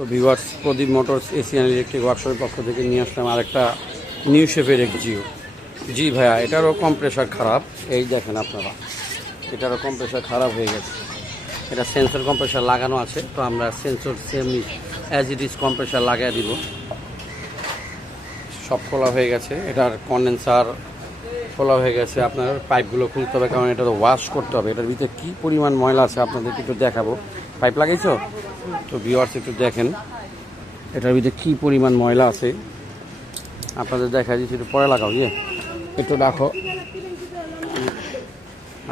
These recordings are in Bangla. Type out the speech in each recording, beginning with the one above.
তো ভিউয়ার্স, প্রদীপ মোটরস এশিয়ান ইলেকট্রিক ওয়ার্কশপের পক্ষ থেকে নিয়ে আসলাম আরেকটা নিউ শেপের এক্সজিও। জি ভাইয়া, এটারও কম্প্রেসার খারাপ। এই দেখেন আপনারা, এটারও কম্প্রেসার খারাপ হয়ে গেছে। এটা সেন্সর কম্প্রেসার লাগানো আছে, তো আমরা সেন্সর সেমনি অ্যাজ ইট ইজ কম্প্রেসার লাগিয়ে দিব। সব খোলা হয়ে গেছে, এটার কন্ডেন্সার খোলা হয়ে গেছে। আপনার পাইপগুলো খুলতে হবে, কারণ এটা তো ওয়াশ করতে হবে। এটার ভিতরে কী পরিমাণ ময়লা আছে আপনাদেরকে একটু দেখাবো। পাইপ লাগাইছো তো ভিউয়ার্স, একটু দেখেন এটার ভিতরে কী পরিমাণ ময়লা আছে আপনাদের দেখা দিচ্ছি। একটু পরে লাগাও, একটু রাখো,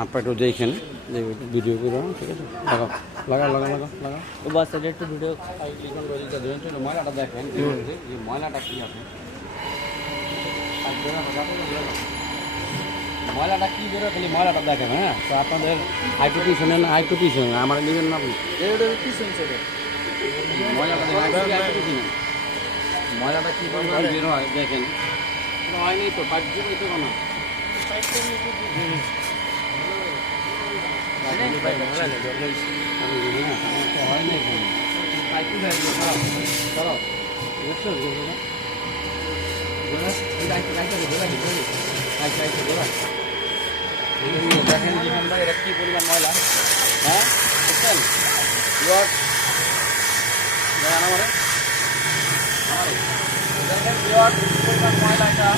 আপনারা একটু দেখেন, ভিডিও করে, ঠিক আছে? লাগাও লাগাও লাগাও লাগাও লাগাও। ও বাস এটা একটু ভিডিও ময়লাটা দেখেন, ময়লাটা কী আছে, ময়লাটা কী বেরো, খালি ময়লাটা দেখেন। হ্যাঁ, তো আপনাদের আইটু পিছনে না, আইটু পিছনে আমার নেবেন না আপনি। ময়লাটা দেখেন, ময়লাটা কী পরিমাণ বের হয় দেখেন। হয় নাই তো, পাইপ দিয়ে দিতে না। হয় নাই, পাইপ খারাপ দেখছো, দেখেন জীবন ভাই, এটা কি পরিমাণ ময়লা। হ্যাঁ বুঝছেন, দেখেন পরিমাণ ময়লা এটা।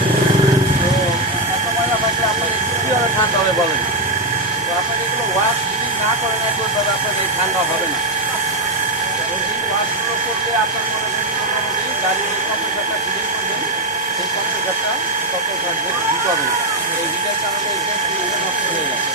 তো এত ময়লা থাকলে আপনাদের কীভাবে ঠান্ডা হবে বলেন? তো আপনাদের এগুলো ওয়াশ যদি না করেন একইভাবে আপনাদের ঠান্ডা হবে না। ওয়াশগুলো করলে আপনার মনে করেন মোটামুটি গাড়ির কম্প্রেসারটা ফিটিং করবেন, সেই কম্প্রেসারটা কত থাকবে হিট হবে না। এই হিটের কারণে নষ্ট হয়ে যাচ্ছে।